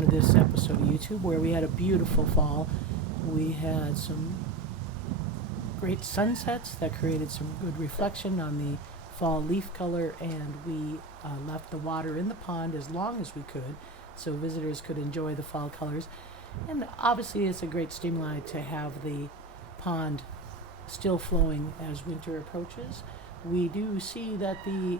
welcome to this episode of YouTube where we had a beautiful fall. We had some great sunsets that created some good reflection on the fall leaf color, and we left the water in the pond as long as we could so visitors could enjoy the fall colors. And obviously it's a great stimuli to have the pond still flowing as winter approaches. We do see that the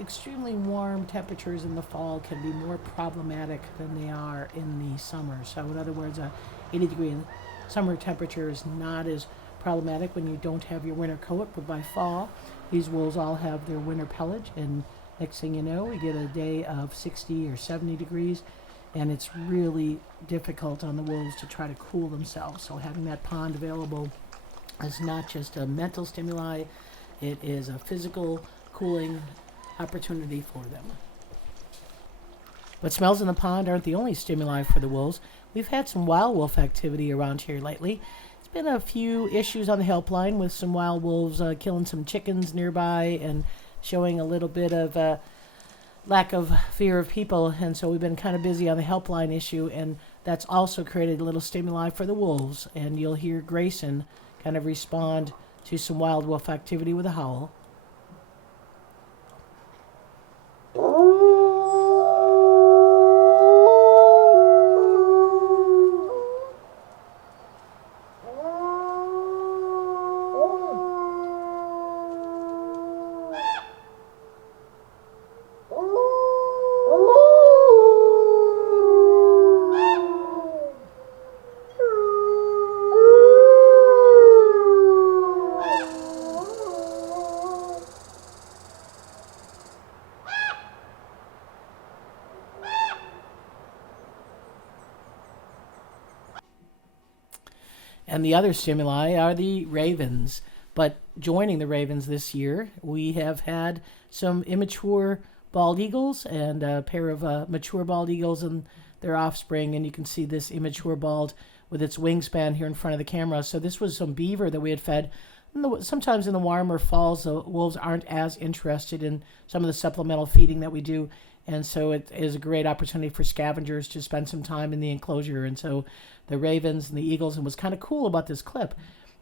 extremely warm temperatures in the fall can be more problematic than they are in the summer. So in other words, a 80-degree summer temperature is not as problematic when you don't have your winter coat, but by fall these wolves all have their winter pelage, and next thing you know we get a day of 60 or 70 degrees, and it's really difficult on the wolves to try to cool themselves. So having that pond available is not just a mental stimuli, it is a physical cooling opportunity for them. But smells in the pond aren't the only stimuli for the wolves. We've had some wild wolf activity around here lately. There's been a few issues on the helpline with some wild wolves killing some chickens nearby and showing a little bit of lack of fear of people, and so we've been kind of busy on the helpline issue, and that's also created a little stimuli for the wolves. And you'll hear Grayson kind of respond to some wild wolf activity with a howl. And the other stimuli are the ravens. But joining the ravens this year, we have had some immature bald eagles and a pair of mature bald eagles and their offspring. And you can see this immature bald with its wingspan here in front of the camera. So this was some beaver that we had fed. Sometimes in the warmer falls, the wolves aren't as interested in some of the supplemental feeding that we do. And so it is a great opportunity for scavengers to spend some time in the enclosure. And so the ravens and the eagles, and what's kind of cool about this clip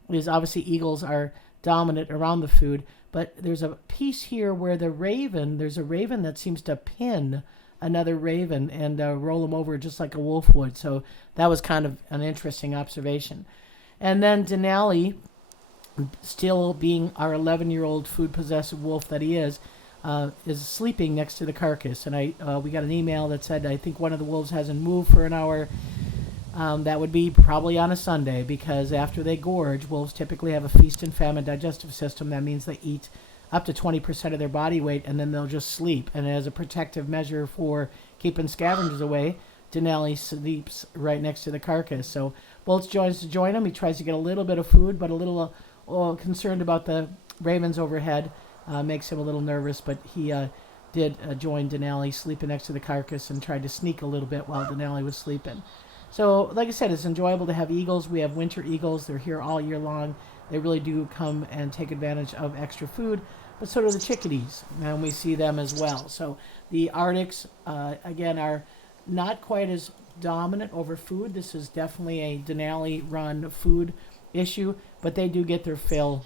is obviously eagles are dominant around the food, but there's a piece here where there's a raven that seems to pin another raven and roll him over just like a wolf would. So that was kind of an interesting observation. And then Denali, still being our 11-year-old food-possessive wolf that he is sleeping next to the carcass. And we got an email that said, I think one of the wolves hasn't moved for an hour. That would be probably on a Sunday, because after they gorge, wolves typically have a feast and famine digestive system. That means they eat up to 20% of their body weight, and then they'll just sleep. And as a protective measure for keeping scavengers away, Denali sleeps right next to the carcass. So Bolts joins to join him. He tries to get a little bit of food, but a little concerned about the ravens overhead. Makes him a little nervous, but he did join Denali sleeping next to the carcass and tried to sneak a little bit while Denali was sleeping. So, like I said, it's enjoyable to have eagles. We have winter eagles. They're here all year long. They really do come and take advantage of extra food, but so do the chickadees, and we see them as well. So the Arctics, again, are not quite as dominant over food. This is definitely a Denali-run food issue, but they do get their fill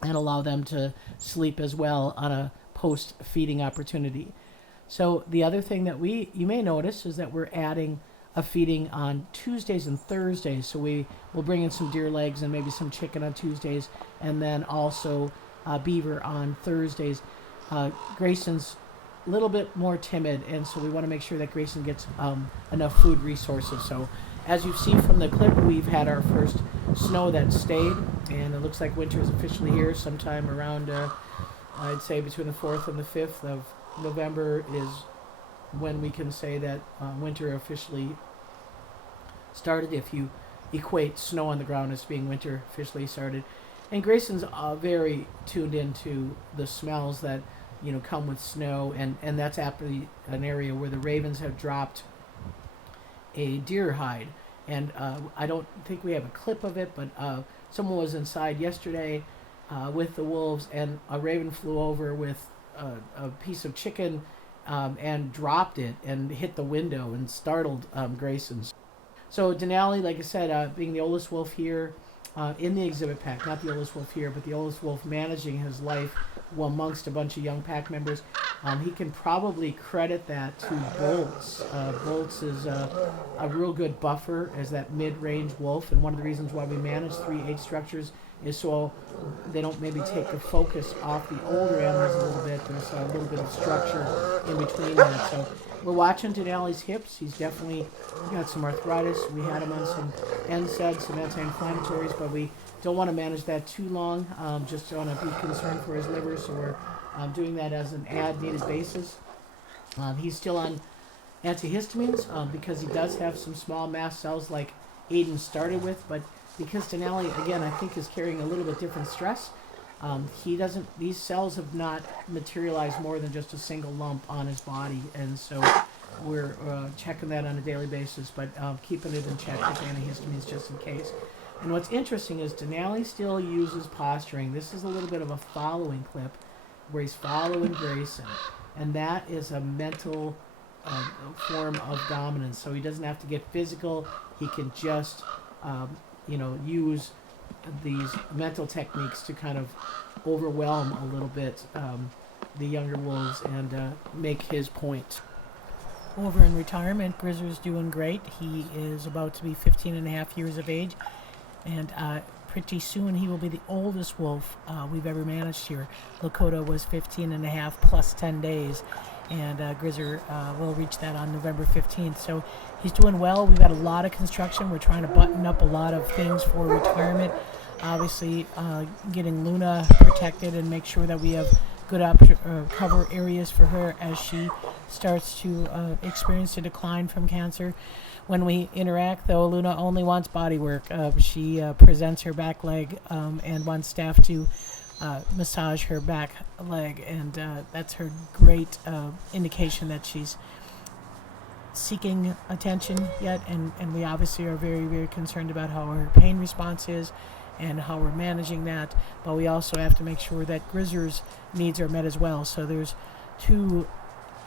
and allow them to sleep as well on a post-feeding opportunity. So the other thing that you may notice is that we're adding a feeding on Tuesdays and Thursdays. So we will bring in some deer legs and maybe some chicken on Tuesdays, and then also beaver on Thursdays. Grayson's a little bit more timid, and so we want to make sure that Grayson gets enough food resources. So as you've seen from the clip, we've had our first snow that stayed, and it looks like winter is officially here. Sometime around, I'd say between the 4th and the 5th of November is when we can say that winter officially started, if you equate snow on the ground as being winter officially started. And Grayson's very tuned into the smells that come with snow, and that's actually an area where the ravens have dropped a deer hide. And I don't think we have a clip of it, but someone was inside yesterday with the wolves, and a raven flew over with a piece of chicken and dropped it and hit the window and startled Grayson. So Denali, like I said, being the oldest wolf here in the exhibit pack, not the oldest wolf here, but the oldest wolf managing his life amongst a bunch of young pack members, he can probably credit that to Bolts. Bolts is a real good buffer as that mid-range wolf, and one of the reasons why we manage 3 age structures is so they don't maybe take the focus off the older animals a little bit. There's a little bit of structure in between that. So we're watching Denali's hips. He's definitely got some arthritis. We had him on some NSAIDs, some anti-inflammatories, but we don't want to manage that too long. Just want to be concerned for his liver, so we're doing that as an ad-needed basis. He's still on antihistamines because he does have some small mast cells like Aiden started with, but because Denali, again, I think is carrying a little bit different stress, these cells have not materialized more than just a single lump on his body, and so we're checking that on a daily basis, but keeping it in check with antihistamines just in case. And what's interesting is Denali still uses posturing. This is a little bit of a following clip where he's following Grayson, and that is a mental form of dominance. So he doesn't have to get physical. He can just use these mental techniques to kind of overwhelm a little bit the younger wolves and make his point. Over in retirement, Grizzer's doing great. He is about to be 15 and a half years of age, and pretty soon he will be the oldest wolf we've ever managed here. Lakota was 15 and a half plus 10 days, and Grizzer will reach that on November 15th. So he's doing well. We've got a lot of construction. We're trying to button up a lot of things for retirement. Obviously, getting Luna protected and make sure that we have good cover areas for her as she starts to experience a decline from cancer. When we interact, though, Luna only wants body work. She presents her back leg and wants staff to massage her back leg, and that's her great indication that she's seeking attention yet, and we obviously are very, very concerned about how her pain response is and how we're managing that, but we also have to make sure that Grizzer's needs are met as well. So there's 2,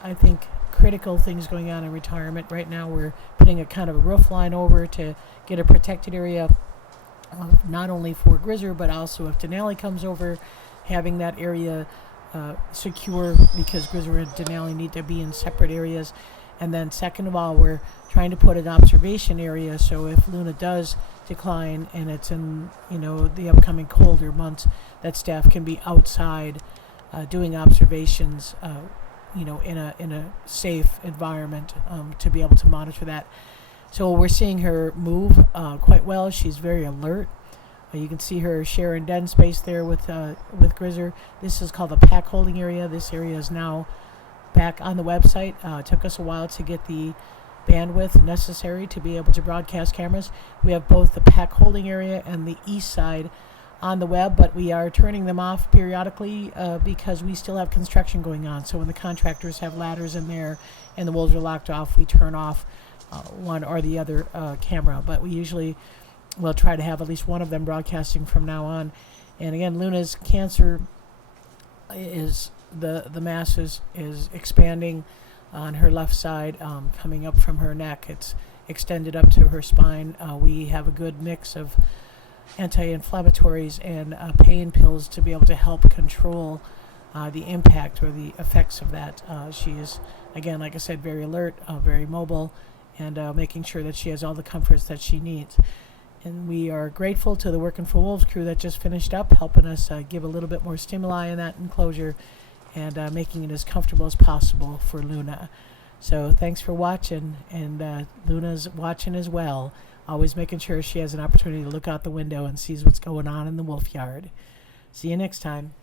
I think, critical things going on in retirement. Right now we're putting a kind of a roof line over to get a protected area, not only for Grizzer, but also if Denali comes over, having that area secure, because Grizzer and Denali need to be in separate areas. And then second of all, we're trying to put an observation area, so if Luna does decline and it's in the upcoming colder months, that staff can be outside doing observations in a safe environment to be able to monitor that. So we're seeing her move quite well. She's very alert. You can see her share in den space there with Grizzer. This is called the pack holding area. This area is now back on the website. It took us a while to get the bandwidth necessary to be able to broadcast cameras. We have both the pack holding area and the east side on the web, but we are turning them off periodically because we still have construction going on. So when the contractors have ladders in there and the wolves are locked off, we turn off one or the other camera. But we usually will try to have at least one of them broadcasting from now on. And again, Luna's cancer is the mass is expanding on her left side, coming up from her neck. It's extended up to her spine. We have a good mix of anti-inflammatories and pain pills to be able to help control the impact or the effects of that. She is, again, like I said, very alert, very mobile, and making sure that she has all the comforts that she needs. And we are grateful to the Working for Wolves crew that just finished up, helping us give a little bit more stimuli in that enclosure and making it as comfortable as possible for Luna. So thanks for watching, and Luna's watching as well, always making sure she has an opportunity to look out the window and sees what's going on in the wolf yard. See you next time.